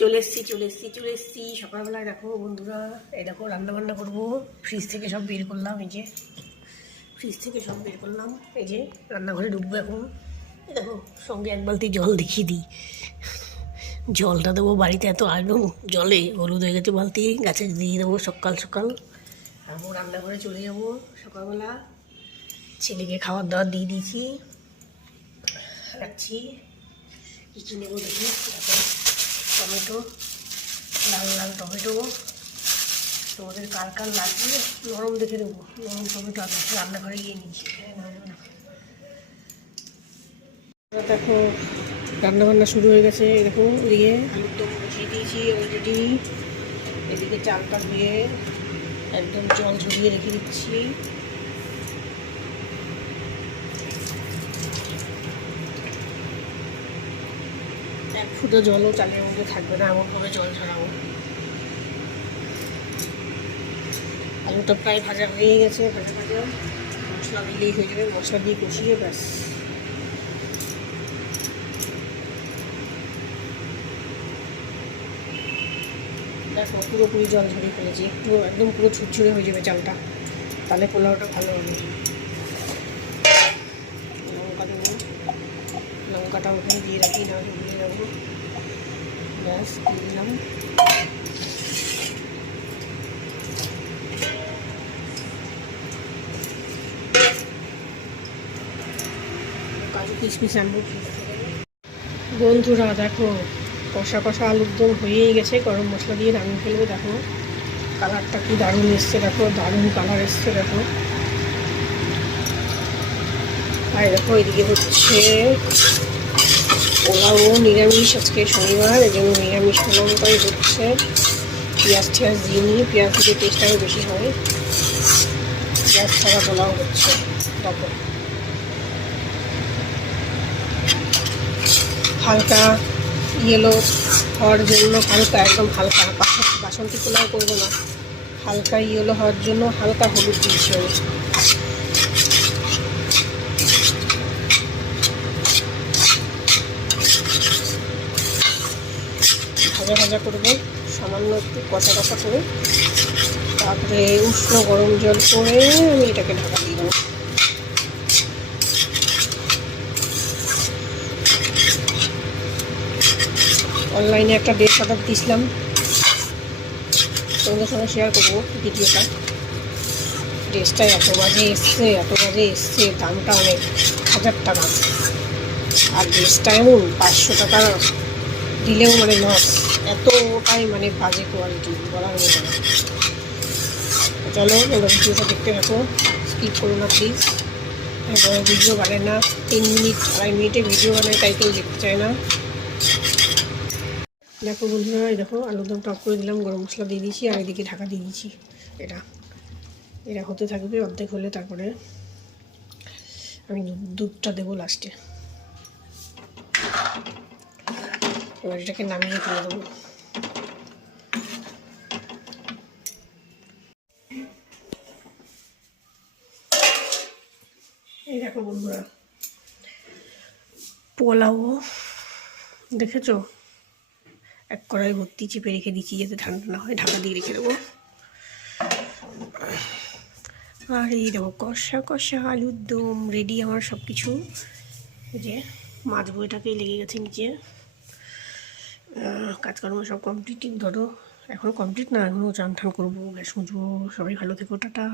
চলে এসছি সকালবেলায়। দেখো বন্ধুরা, এই দেখো রান্না বান্না করবো। ফ্রিজ থেকে সব বের করলাম, এই যে এই যে রান্নাঘরে ঢুকবো এখন। এই দেখো সঙ্গে এক বালতি জল দেখিয়ে দিই। জলটা দেবো, বাড়িতে এত আয়রন জলে হলুদ হয়ে গেছে বালতি, গাছে দিয়ে দেবো সকাল সকাল। আমি রান্নাঘরে চলে যাবো সকালবেলা। ছেলেকে খাবার দাবার দিয়ে দিয়েছি, রাখছি। কী কী নেবো দেখি। টমেটো, লাল লাল টমেটো, তোমাদের কার কার লাগবে নরম দেখে দেবো। নরম টমেটো আমি রান্নাঘরে গিয়ে নিয়েছি। দেখো রান্নাবান্না শুরু হয়ে গেছে। এরকম দিয়ে আলুর দম বসিয়ে দিয়েছি অলরেডি। এদিকে চালটা ধুয়ে একদম জল ঝরিয়ে রেখে দিচ্ছি। এক ফুটো জলও চালের মধ্যে থাকবে না, এমন করে জল ঝরাবো। আলুটা প্রায় ভাজা হয়ে গেছে, ভাজা মশলা দিলেই হয়ে যাবে। মশলা দিয়ে কষিয়ে ব্যাস। দেখো পুরোপুরি জল ঝরিয়ে ফেলেছি, একটু একদম পুরো ছুটছুড়ে হয়ে যাবে চালটা, তাহলে পোলাওটা ভালো হবে। লঙ্কা দেবো, লঙ্কাটা ওখানে দিয়ে রাখি, না ভুলে যাবো। ব্যাস দিয়ে দিলাম। কাজু কিশমিশ আনবো। বন্ধুরা দেখো কষা কষা আলুর দম হয়েই গেছে, গরম মশলা দিয়ে নামিয়ে ফেলবো। দেখো কালারটা কি দারুণ এসছে, দেখো দারুণ কালার এসছে দেখো। আর দেখো এদিকে হচ্ছে পোলাও, নিরামিষ, আজকে শনিবার, এই জন্য নিরামিষ পোলাওটাই হচ্ছে। পেঁয়াজ টিয়াজ দিয়ে নিয়ে, পেঁয়াজ দিয়ে টেস্ট আরও বেশি হয়। পেঁয়াজ ছাড়া পোলাও হচ্ছে। দেখো হালকা ইয়েলো হওয়ার জন্য, হালকা একদম হালকা বাসন্তী পোলাও করবো না, হালকা ইয়েলো হওয়ার জন্য হালকা হলুদ দিয়েছি আমি। ভাজা ভাজা করবো, সামান্য একটু কষা কষা করে, তারপরে উষ্ণ গরম জল করে আমি এটাকে ঢাকা দিয়ে দেবো। অনলাইনে একটা ড্রেস অর্ডার দিয়েছিলাম, তোমাদের সঙ্গে শেয়ার করবো ভিডিওটা। ড্রেসটা এত বাজে এসছে, দামটা অনেক, 1000 টাকা। আর ড্রেসটা এমন 500 টাকা দিলেও মানে লস, এতটাই মানে বাজে কোয়ালিটি, বলার মতো না। চলো ওরা ভিডিওটা দেখতে থাকো, স্কিপ করো না প্লিজ। বড় ভিডিও বানায় না, 3 মিনিট 2.5 মিনিটে ভিডিও বানায়, তাই কেউ দেখতে চায় না। দেখো বন্ধুরা, এই দেখো আলুর দম টক করে দিলাম, গরম মশলা দিয়ে দিয়েছি, আর এদিকে ঢাকা দিয়ে দিয়েছি। এটা হতে থাকবে, অর্ধেক হলে তারপরে আমি দুধটা দেবো লাস্টে। এবার এটাকে নামিয়ে ফেলে দেবো। এই দেখো বন্ধুরা পোলাও দেখেছো, এক কড়াই ভর্তি চেপে রেখে দিচ্ছি যাতে ঠান্ডা না হয়, ঢাকা দিয়ে রেখে দেবো। আর এই দেখো কষা কষা আলুর দম রেডি আমার সব কিছু। যে মাছ বইটাকেই লেগে গেছে নিচে। কাজকর্ম সব কমপ্লিট, ধরো এখনও কমপ্লিট না, এখনও চান ঠান করবো, গ্যাস মুছবো। সবাই ভালো থেকো, টাটা।